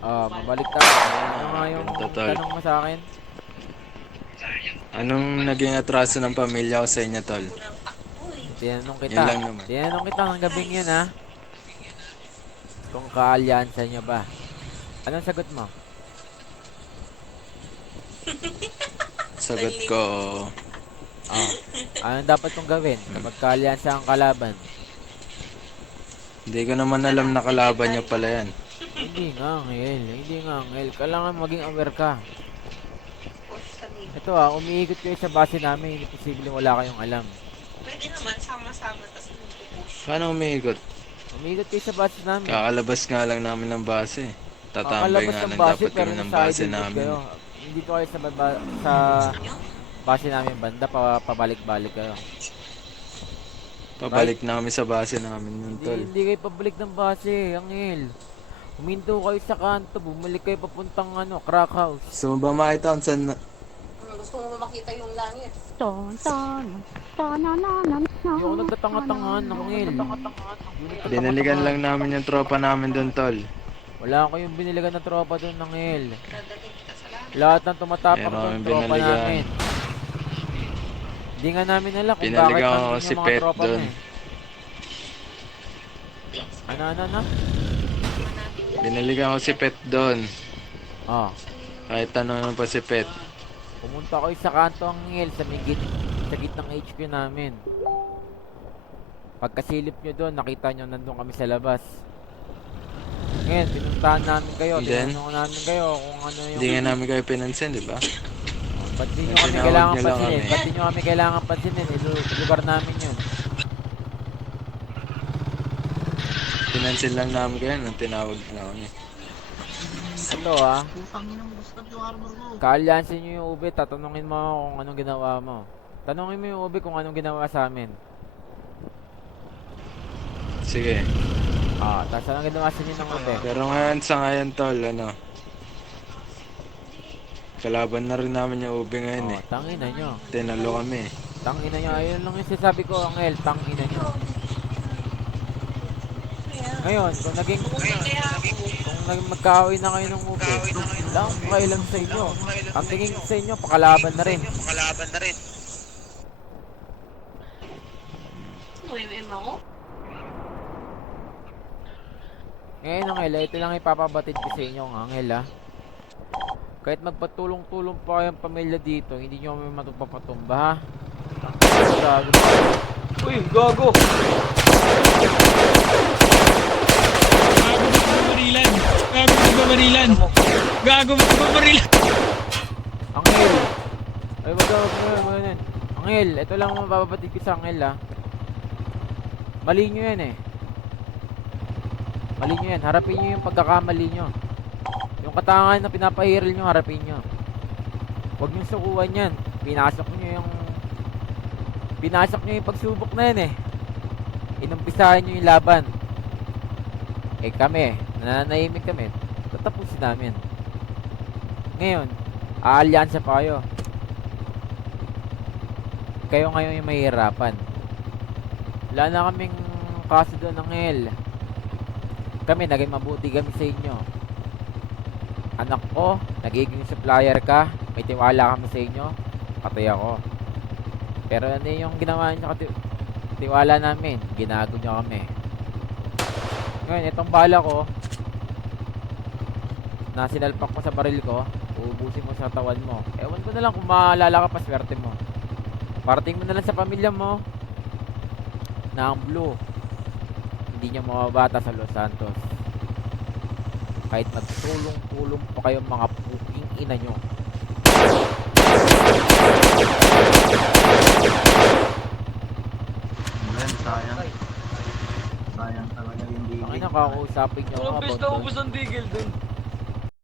Mabalik tayo. Ano nga yung Ganito, tol. tanong mo sa akin? Anong naging atraso ng pamilya ko sa inyo, tol? Tinanong Yun kita. lang naman. Tinanong kita ng gabing yun, ha? Kung kaalyansa nyo ba? Anong sagot mo? Sagot ko, Oh. Anong dapat kong gawin kapag kaalyansa ang kalaban? hindi ko naman alam na kalaban nyo pala yan. Hindi nga, Angel. Hindi nga, Angel. Kailangan maging aware ka. Ito umiikot kayo sa base namin. Hindi posibleng wala kayong alam. Pwede naman, sama-sama, tapos magpupush. Paano umiikot? Umiikot kayo sa base namin. Kakalabas nga lang namin ng base. Tatambay Kakalabas nga ng lang base dapat pero kami ng nasa base idle mode namin. kayo. Hindi kayo sa base namin banda. Pabalik-balik kayo. Pabalik na kami sa base namin nun, Hindi, tol. hindi kayo pabalik ng base, Angel. Huminto kayo sa kanto. Bumalik kayo papuntang crack house. Gusto mo ba makita kung saan Gusto mo makita yung langit? Hindi ako nagtatanga-tangahan, Angel. binaligan lang namin yung tropa namin dun, tol? Wala kayong biniligan ng tropa doon, Angel. Dadating kita sa langit. Lahat ng tumatapak Meron doon, kaming tropa binaligan. namin. Hindi nga namin alam kung bakit Binaligan ko nandun si yung mga Pet tropa mo doon. eh. Ano? Binaligan ko si Pet doon. Oh, Kahit tanong pa si Pet. pumunta kayo sa kanto, Angel, sa gitnang HQ namin. Pagkasilip nyo doon, nakita nyo nandun kami sa labas. Ngayon, pinuntahan namin kayo, Then, tinanong namin kayo kung ano yung... Hindi nga namin kayo pinansin, di ba? Ba't di nyo kami Tinawag kailangan nyo lang pansinin? kami. Ba't di nyo kami kailangan pansinin? Lugar namin yun. Pinansin lang namin kayo nung tinawag na kami. Ito kaalyansin nyo yung ube, tatanungin mo ako kung anong ginawa mo. Tanungin mo yung ube kung anong ginawa sa amin. Sige. Tapos anong ginawa sa inyo ng ube? Pero ngayon, sa ngayon, tol, kalaban na rin namin yung ube ngayon eh. Tangina nyo. Tinalo kami. Tangina nyo. Ayun lang yung sinasabi ko, Angel. Tangina nyo. Ngayon, kung naging magkaaway na kayo ng ube, wala akong pakailan sa inyo. Ang tingin ko sa inyo, pakalaban na rin. UMM ako? Ngayon, Angel, ito lang ipapabatid ko sa inyo, Angel, ha. Kahit magpatulong-tulong pa kayong pamilya dito, hindi nyo kami matupapatumba, ha. Gago. Uy, gago! Gago mo babarilan. Angel! Ay, wag. Angel, ito lang ang mapapabatid ko sa Angel, ha. Mali nyo yan, eh. Mali nyo yan. Harapin nyo yung pagkakamali nyo. Yung katangahan na pinapahiril nyo, harapin nyo. Huwag nyo sukuan yan. Pinasok nyo yung pagsubok na yan, eh. Inumpisahan nyo yung laban. Kami, nananahimik kami. Tatapusin namin. Ngayon, aalyansa pa kayo. Kayo ngayon yung mahihirapan. Wala na kaming kaso doon ng hell. Kami, naging mabuti kami sa inyo. Anak ko, nagiging supplier ka. May tiwala kami sa inyo. Patay ako. Pero ano yung ginawa nyo tiwala namin? Ginago nyo kami. Ngayon, itong bala ko na sinalpak mo sa baril ko, uubusin mo sa katawan mo. Ewan ko na lang kung maalala ka pa, swerte mo. Parating mo na lang sa pamilya mo na ang blue hindi nyo mababata sa Los Santos. Kahit magtulong-tulong pa kayo mga puking ina nyo. Sayang talaga hindi. Ang ina, kakausapin nyo Walang ako bes about na doon. ubos ang digil dun.